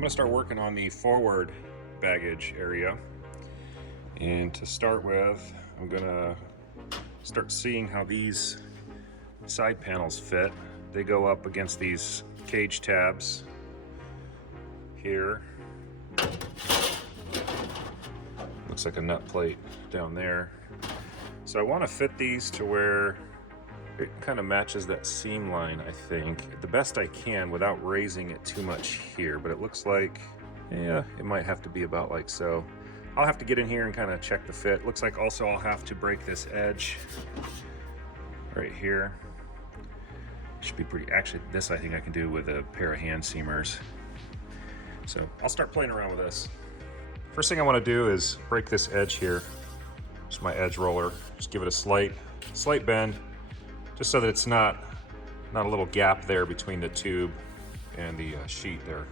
I'm gonna start working on the forward baggage area. And to start with, I'm gonna start seeing how these side panels fit. They go up against these cage tabs here. Looks like a nut plate down there. So I want to fit these to where it kind of matches that seam line, I think, the best I can without raising it too much here, but it looks like, yeah, it might have to be about like so. I'll have to get in here and kind of check the fit. Looks like also I'll have to break this edge right here. Should be pretty, actually this I think I can do with a pair of hand seamers. So I'll start playing around with this. First thing I want to do is break this edge here. Just my edge roller. Just give it a slight bend, just so that it's not a little gap there between the tube and the sheet there.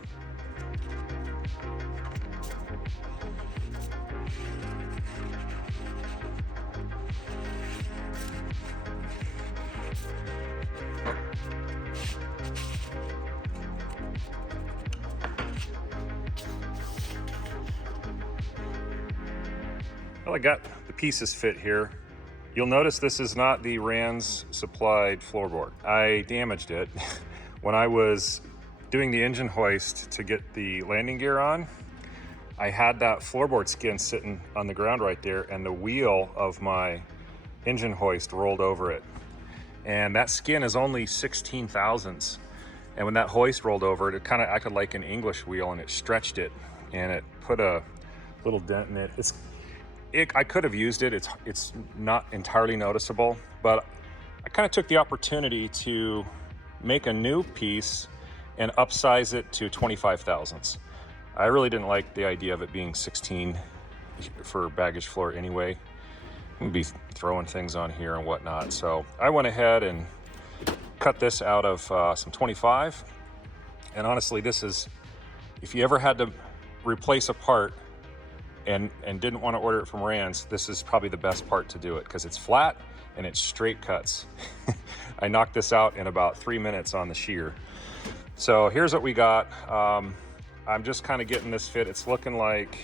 Well, I got the pieces fit here. You'll notice this is not the RANS supplied floorboard. I damaged it when I was doing the engine hoist to get the landing gear on. I had that floorboard skin sitting on the ground right there, and the wheel of my engine hoist rolled over it. And that skin is only 16 thousandths. And when that hoist rolled over it, it kind of acted like an English wheel, and it stretched it, and it put a little dent in it. I could have used it. It's not entirely noticeable, but I kind of took the opportunity to make a new piece and upsize it to 25 thousandths. I really didn't like the idea of it being 16 for baggage floor anyway. I'm gonna be throwing things on here and whatnot. So I went ahead and cut this out of some 25. And honestly, this is, if you ever had to replace a part and didn't want to order it from RANS, this is probably the best part to do it because it's flat and it's straight cuts. I knocked this out in about 3 minutes on the shear. So here's what we got. I'm just kind of getting this fit. It's looking like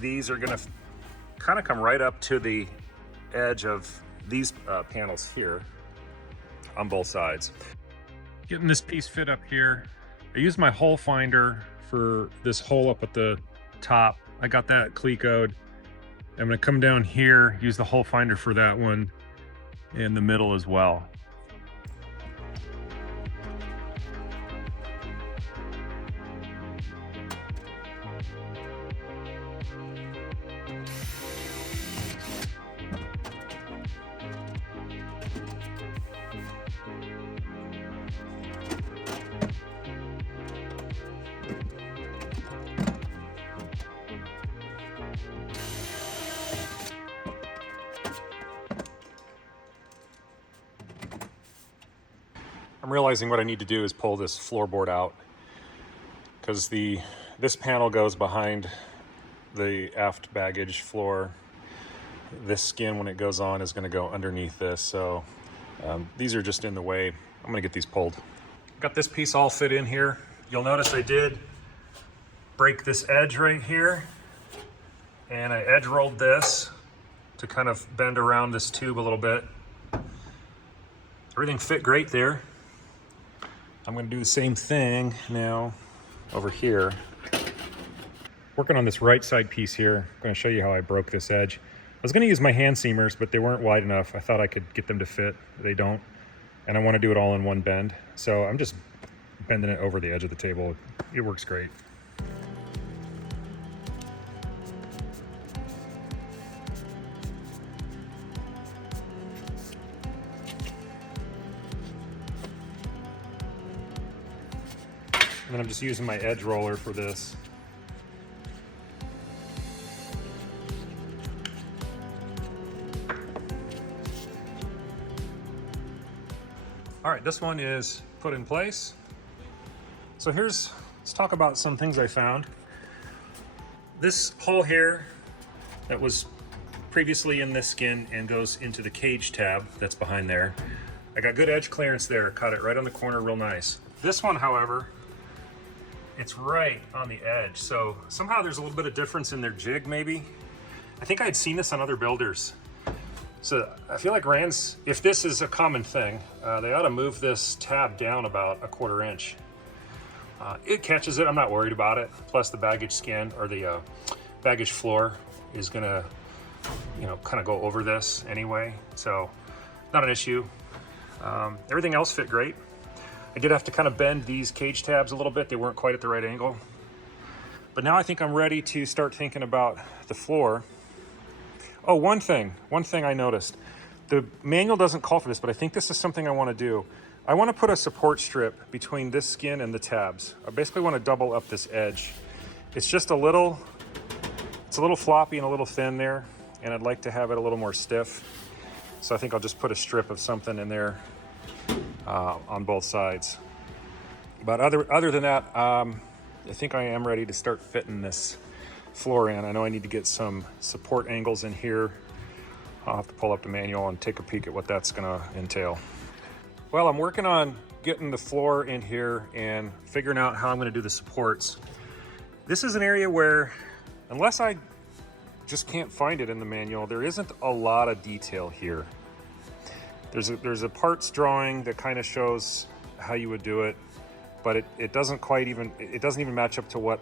these are gonna kind of come right up to the edge of these panels here on both sides. Getting this piece fit up here. I used my hole finder for this hole up at the top. I got that Clecoed. I'm gonna come down here, use the hole finder for that one in the middle as well. I'm realizing what I need to do is pull this floorboard out because this panel goes behind the aft baggage floor. This skin, when it goes on, is going to go underneath this. So these are just in the way. I'm going to get these pulled. Got this piece all fit in here. You'll notice I did break this edge right here, and I edge rolled this to kind of bend around this tube a little bit. Everything fit great there. I'm going to do the same thing now over here. Working on this right side piece here. I'm going to show you how I broke this edge. I was going to use my hand seamers, but they weren't wide enough. I thought I could get them to fit. They don't. And I want to do it all in one bend. So I'm just bending it over the edge of the table. It works great. And I'm just using my edge roller for this. All right, this one is put in place. So let's talk about some things I found. This hole here that was previously in this skin and goes into the cage tab that's behind there. I got good edge clearance there, cut it right on the corner real nice. This one, however, it's right on the edge. So somehow there's a little bit of difference in their jig maybe. I think I had seen this on other builders. So I feel like RANS, if this is a common thing, they ought to move this tab down about a 1/4 inch. It catches it, I'm not worried about it. Plus the baggage skin or the baggage floor is gonna, you know, kind of go over this anyway. So not an issue. Everything else fit great. I did have to kind of bend these cage tabs a little bit. They weren't quite at the right angle. But now I think I'm ready to start thinking about the floor. Oh, one thing I noticed. The manual doesn't call for this, but I think this is something I want to do. I want to put a support strip between this skin and the tabs. I basically want to double up this edge. It's just a little, it's a little floppy and a little thin there, and I'd like to have it a little more stiff. So I think I'll just put a strip of something in there on both sides. But other than that, I think I am ready to start fitting this floor in. I know I need to get some support angles in here. I'll have to pull up the manual and take a peek at what that's gonna entail. Well, I'm working on getting the floor in here and figuring out how I'm gonna do the supports. This is an area where, unless I just can't find it in the manual, there isn't a lot of detail here. There's a parts drawing that kind of shows how you would do it, but it doesn't even match up to what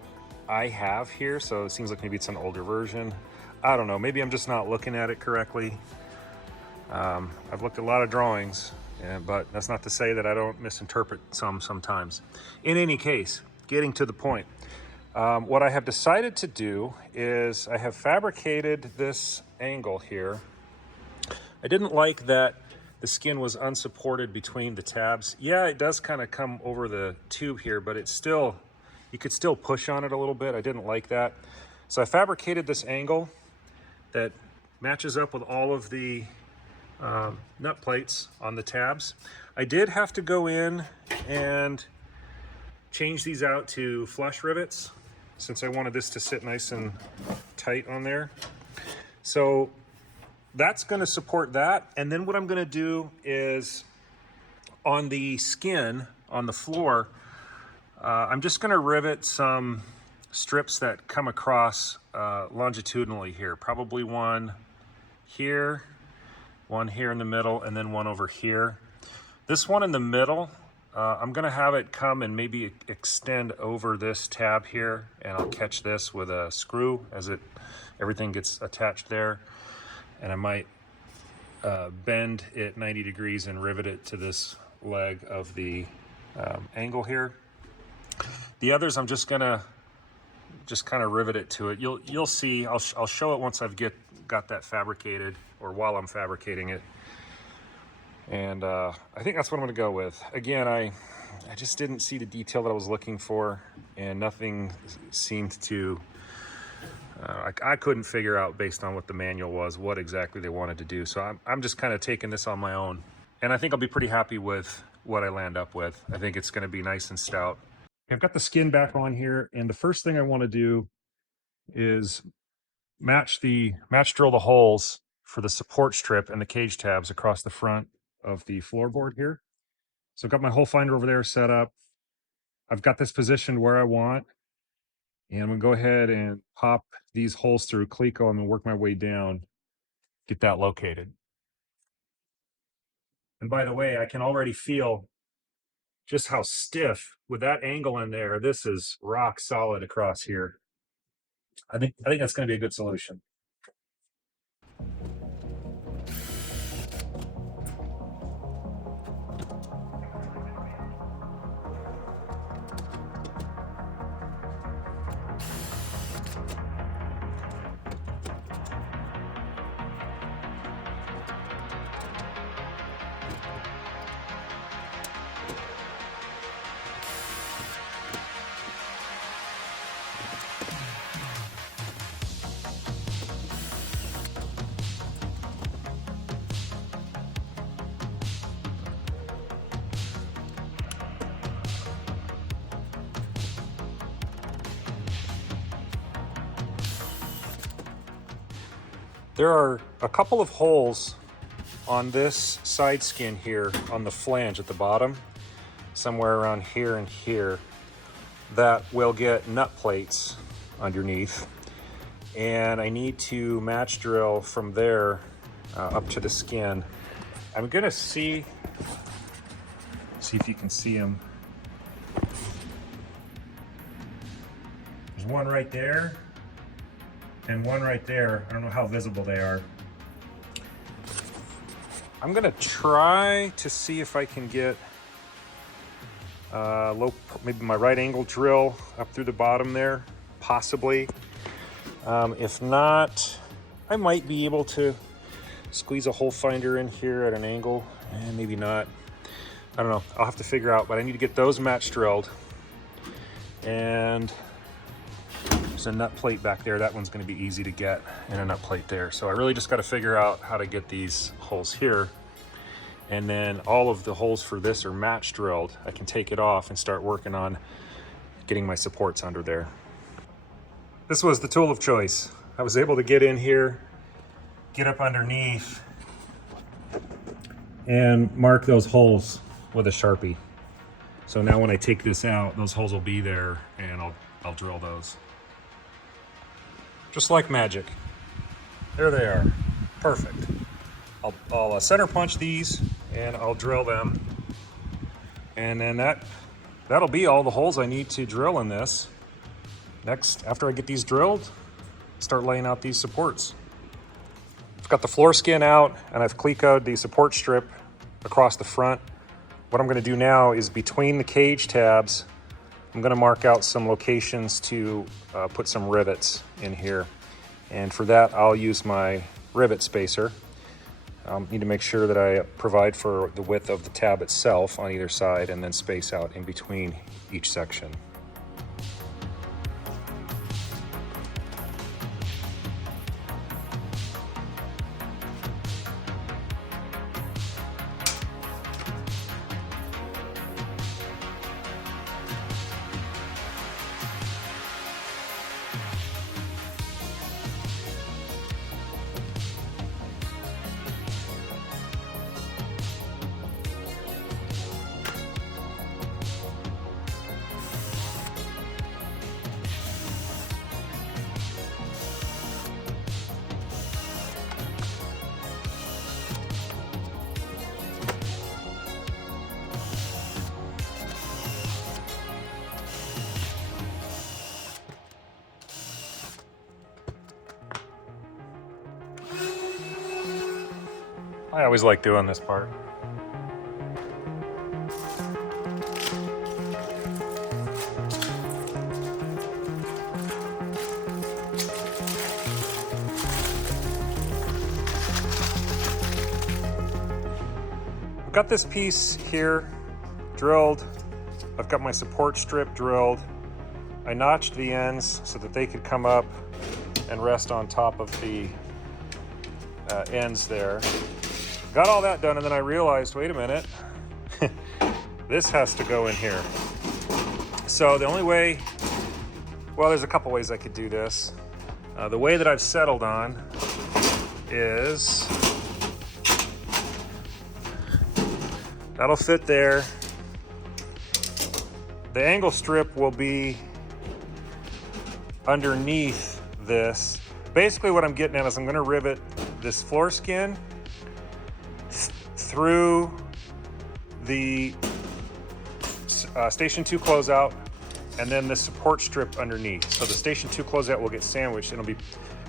I have here, so it seems like maybe it's an older version. I don't know, maybe I'm just not looking at it correctly. I've looked at a lot of drawings, but that's not to say that I don't misinterpret sometimes. In any case, getting to the point, what I have decided to do is I have fabricated this angle here. I didn't like that the skin was unsupported between the tabs. Yeah, it does kind of come over the tube here, but it's still, you could still push on it a little bit. I didn't like that. So I fabricated this angle that matches up with all of the nut plates on the tabs. I did have to go in and change these out to flush rivets since I wanted this to sit nice and tight on there. So that's going to support that. And then what I'm going to do is on the skin on the floor, I'm just going to rivet some strips that come across longitudinally here. Probably one here in the middle, and then one over here. This one in the middle, I'm going to have it come and maybe extend over this tab here, and I'll catch this with a screw as everything gets attached there. And I might bend it 90 degrees and rivet it to this leg of the angle here. The others, I'm just gonna kind of rivet it to it. You'll see. I'll show it once I've got that fabricated, or while I'm fabricating it. And I think that's what I'm gonna go with. Again, I just didn't see the detail that I was looking for, and nothing seemed to. I couldn't figure out, based on what the manual was, what exactly they wanted to do. So I'm just kind of taking this on my own. And I think I'll be pretty happy with what I land up with. I think it's going to be nice and stout. I've got the skin back on here, and the first thing I want to do is match drill the holes for the support strip and the cage tabs across the front of the floorboard here. So I've got my hole finder over there set up. I've got this positioned where I want. And I'm gonna go ahead and pop these holes through Cleco. I'm gonna work my way down, get that located. And by the way, I can already feel just how stiff with that angle in there. This is rock solid across here. I think that's gonna be a good solution. There are a couple of holes on this side skin here on the flange at the bottom, somewhere around here and here. that will get nut plates underneath, and I need to match drill from there up to the skin. I'm gonna see if you can see them. There's one right there and one right there. I don't know how visible they are. I'm gonna try to see if I can get maybe my right angle drill up through the bottom there, possibly. If not, I might be able to squeeze a hole finder in here at an angle, and maybe not. I don't know, I'll have to figure out, but I need to get those match drilled. And there's a nut plate back there. That one's gonna be easy to get, and a nut plate there. So I really just gotta figure out how to get these holes here. And then all of the holes for this are match drilled. I can take it off and start working on getting my supports under there. This was the tool of choice. I was able to get in here, get up underneath, and mark those holes with a Sharpie. So now when I take this out, those holes will be there, and I'll drill those. Just like magic. There they are, perfect. I'll center punch these, and I'll drill them. And then that'll be all the holes I need to drill in this. Next, after I get these drilled, start laying out these supports. I've got the floor skin out, and I've clecoed the support strip across the front. What I'm gonna do now is between the cage tabs, I'm gonna mark out some locations to put some rivets in here. And for that, I'll use my rivet spacer. Need to make sure that I provide for the width of the tab itself on either side, and then space out in between each section. I always like doing this part. I've got this piece here drilled. I've got my support strip drilled. I notched the ends so that they could come up and rest on top of the ends there. Got all that done, and then I realized, wait a minute, this has to go in here. So the only way, well, there's a couple ways I could do this. The way that I've settled on is, that'll fit there. The angle strip will be underneath this. Basically what I'm getting at is I'm gonna rivet this floor skin through the Station 2 closeout, and then the support strip underneath. So the Station 2 closeout will get sandwiched, and it'll be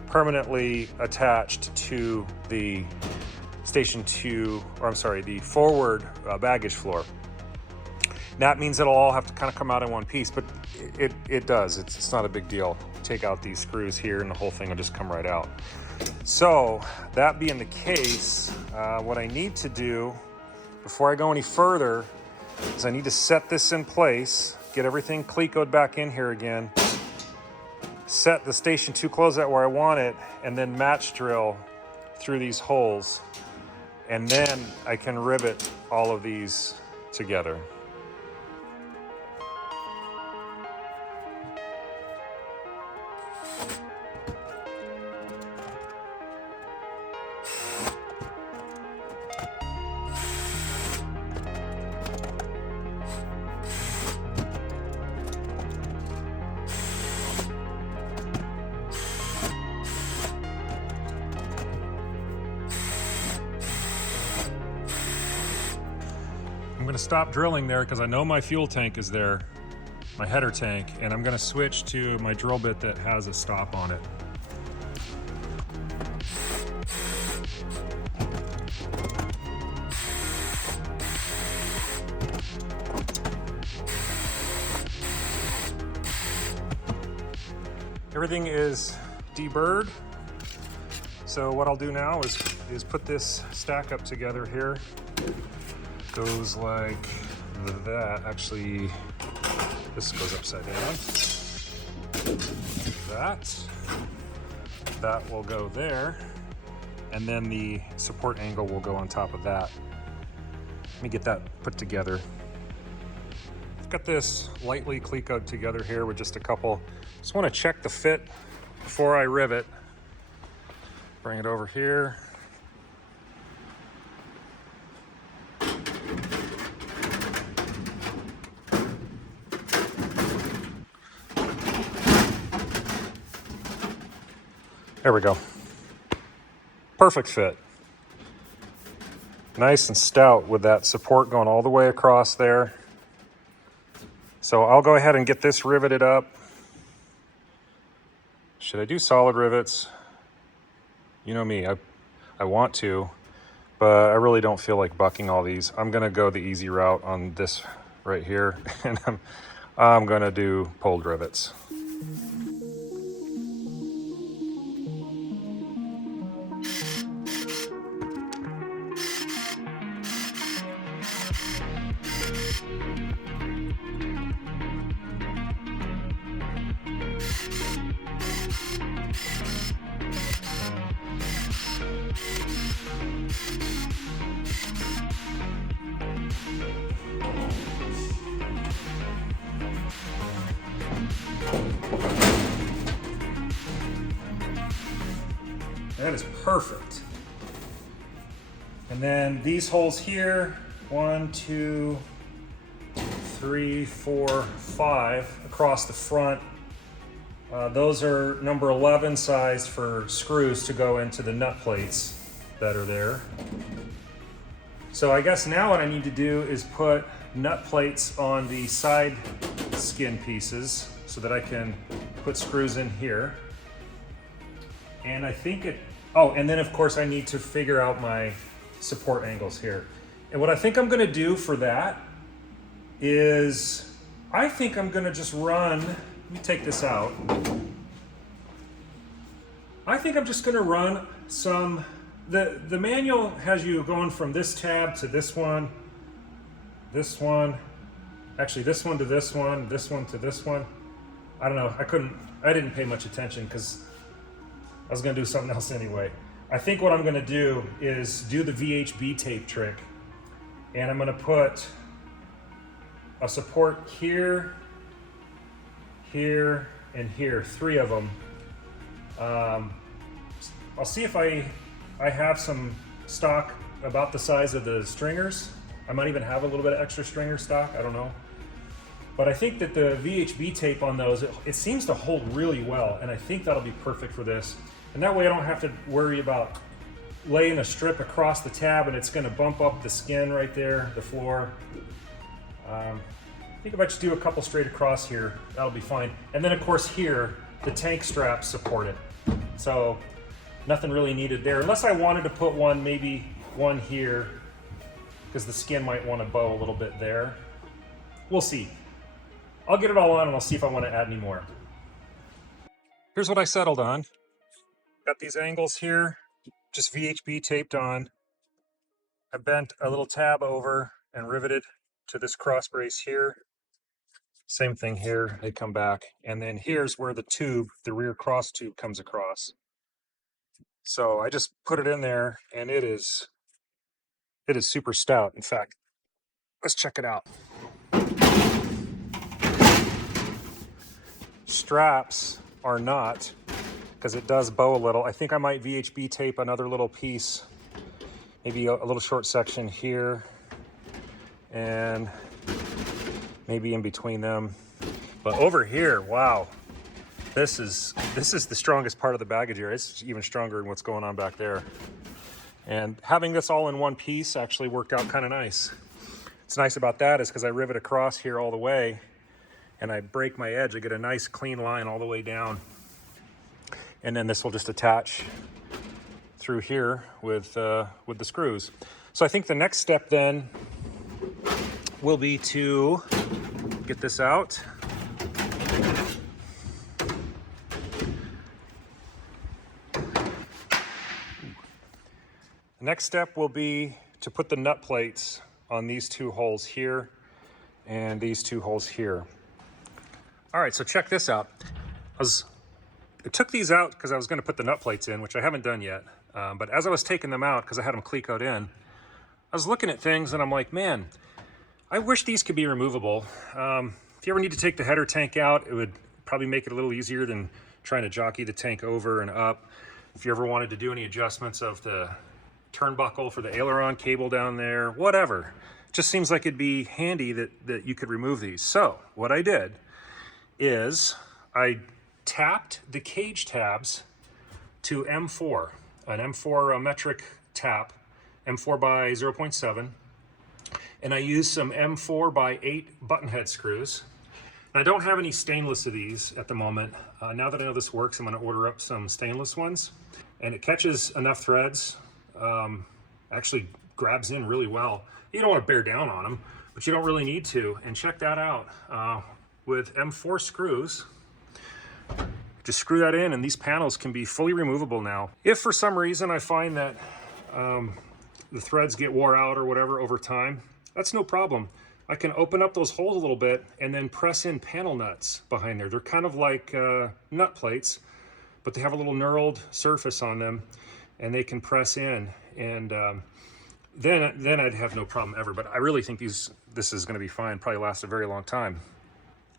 permanently attached to the Station 2, or I'm sorry, the forward baggage floor. That means it'll all have to kind of come out in one piece, but it does. It's not a big deal. Take out these screws here, and the whole thing will just come right out. So that being the case, what I need to do before I go any further is I need to set this in place, get everything clecoed back in here again, set the Station 2 closeout where I want it, and then match drill through these holes. And then I can rivet all of these together. gonna stop drilling there because I know my fuel tank is there, my header tank, and I'm gonna switch to my drill bit that has a stop on it. Everything is deburred. So what I'll do now is put this stack up together here. Goes like that. Actually, this goes upside down. That will go there. And then the support angle will go on top of that. Let me get that put together. I've got this lightly clecoed together here with just a couple. Just want to check the fit before I rivet. Bring it over here. There we go. Perfect fit. Nice and stout with that support going all the way across there. So I'll go ahead and get this riveted up. Should I do solid rivets? You know me, I want to, but I really don't feel like bucking all these. I'm gonna go the easy route on this right here, and I'm gonna do pulled rivets. That is perfect. And then these holes here, 1, 2, 3, 4, 5 across the front. Those are number 11 sized for screws to go into the nut plates that are there. So I guess now what I need to do is put nut plates on the side skin pieces so that I can put screws in here. And I think and then of course I need to figure out my support angles here. And what I think I'm gonna do for that is, I think I'm gonna just run, let me take this out. I think I'm just gonna run some, the manual has you going from this tab to this one, actually this one to this one to this one. I don't know, I didn't pay much attention because I was gonna do something else anyway. I think what I'm gonna do is do the VHB tape trick, and I'm gonna put a support here, here, and here, 3 of them. I'll see if I have some stock about the size of the stringers. I might even have a little bit of extra stringer stock, I don't know. But I think that the VHB tape on those, it seems to hold really well, and I think that'll be perfect for this. And that way I don't have to worry about laying a strip across the tab and it's gonna bump up the skin right there, the floor. I think if I just do a couple straight across here, that'll be fine. And then of course here, the tank straps support it. So nothing really needed there, unless I wanted to put one, maybe one here, because the skin might want to bow a little bit there. We'll see. I'll get it all on and I'll see if I want to add any more. Here's what I settled on. Got these angles here, just VHB taped on. I bent a little tab over and riveted to this cross brace here. Same thing here, they come back. And then here's where the tube, the rear cross tube comes across. So I just put it in there and it is super stout. In fact, let's check it out. Straps are not, because it does bow a little. I think I might VHB tape another little piece, maybe a little short section here, and maybe in between them. But over here, wow, this is the strongest part of the baggage area. It's even stronger than what's going on back there. And having this all in one piece actually worked out kind of nice. What's nice about that is because I rivet across here all the way and I break my edge, I get a nice clean line all the way down. And then this will just attach through here with the screws. So I think the next step then will be to get this out. The next step will be to put the nut plates on these two holes here and these two holes here. All right, so check this out. I took these out because I was going to put the nut plates in, which I haven't done yet. But as I was taking them out, because I had them clecoed in, I was looking at things and I'm like, man, I wish these could be removable. If you ever need to take the header tank out, it would probably make it a little easier than trying to jockey the tank over and up. If you ever wanted to do any adjustments of the turnbuckle for the aileron cable down there, whatever. Just seems like it'd be handy that you could remove these. So what I did is I tapped the cage tabs to M4, an M4 metric tap, M4 by 0.7, and I used some M4 by 8 button head screws. And I don't have any stainless of these at the moment. Now that I know this works, I'm going to order up some stainless ones, and it catches enough threads. Actually grabs in really well. You don't want to bear down on them, but you don't really need to. And check that out. With M4 screws, just screw that in and these panels can be fully removable now. If for some reason I find that the threads get wore out or whatever over time, that's no problem. I can open up those holes a little bit and then press in panel nuts behind there. They're kind of like nut plates, but they have a little knurled surface on them and they can press in, and then I'd have no problem ever. But I really think this is going to be fine, probably last a very long time.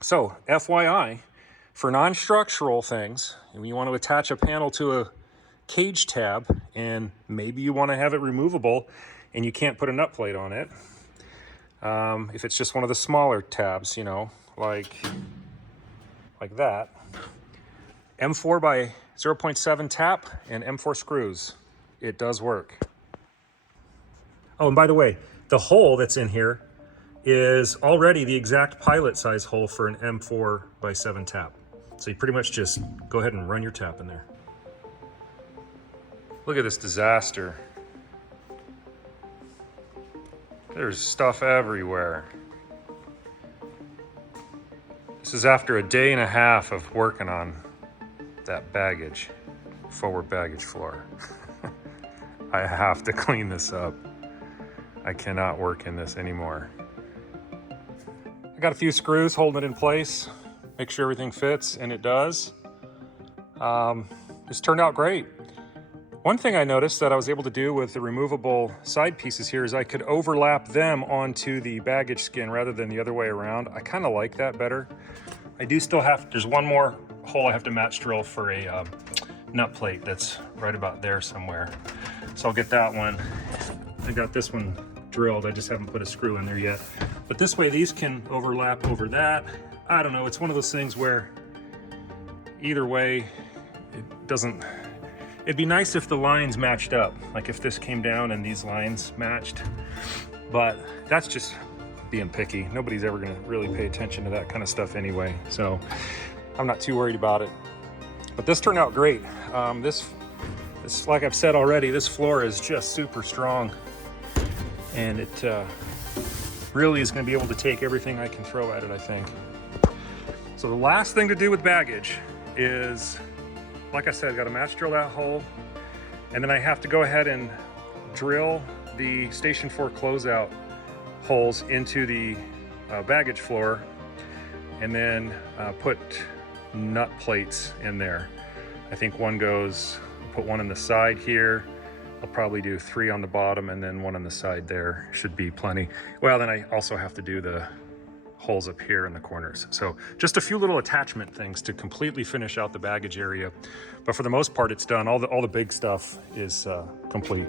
So FYI, for non-structural things, when you want to attach a panel to a cage tab and maybe you want to have it removable and you can't put a nut plate on it, if it's just one of the smaller tabs, you know, like that, M4 by 0.7 tap and M4 screws, it does work. Oh, and by the way, the hole that's in here is already the exact pilot size hole for an M4 by 7 tap. So you pretty much just go ahead and run your tap in there. Look at this disaster. There's stuff everywhere. This is after a day and a half of working on that baggage, forward baggage floor. I have to clean this up. I cannot work in this anymore. I got a few screws holding it in place, make sure everything fits, and it does. This turned out great. One thing I noticed that I was able to do with the removable side pieces here is I could overlap them onto the baggage skin rather than the other way around. I kind of like that better. I do still have, there's one more hole I have to match drill for a nut plate that's right about there somewhere. So I'll get that one. I got this one drilled, I just haven't put a screw in there yet. But this way these can overlap over that. I don't know, it's one of those things where either way, it doesn't, it'd be nice if the lines matched up, like if this came down and these lines matched, but that's just being picky. Nobody's ever gonna really pay attention to that kind of stuff anyway, so I'm not too worried about it. But this turned out great. This, like I've said already, this floor is just super strong, and it really is gonna be able to take everything I can throw at it, I think. So the last thing to do with baggage is, like I said, I've got to match drill that hole, and then I have to go ahead and drill the Station 4 closeout holes into the baggage floor, and then put nut plates in there. I think one goes, put one on the side here. I'll probably do 3 on the bottom and then 1 on the side there. Should be plenty. Well, then I also have to do the holes up here in the corners. So just a few little attachment things to completely finish out the baggage area. But for the most part, it's done. All the big stuff is complete.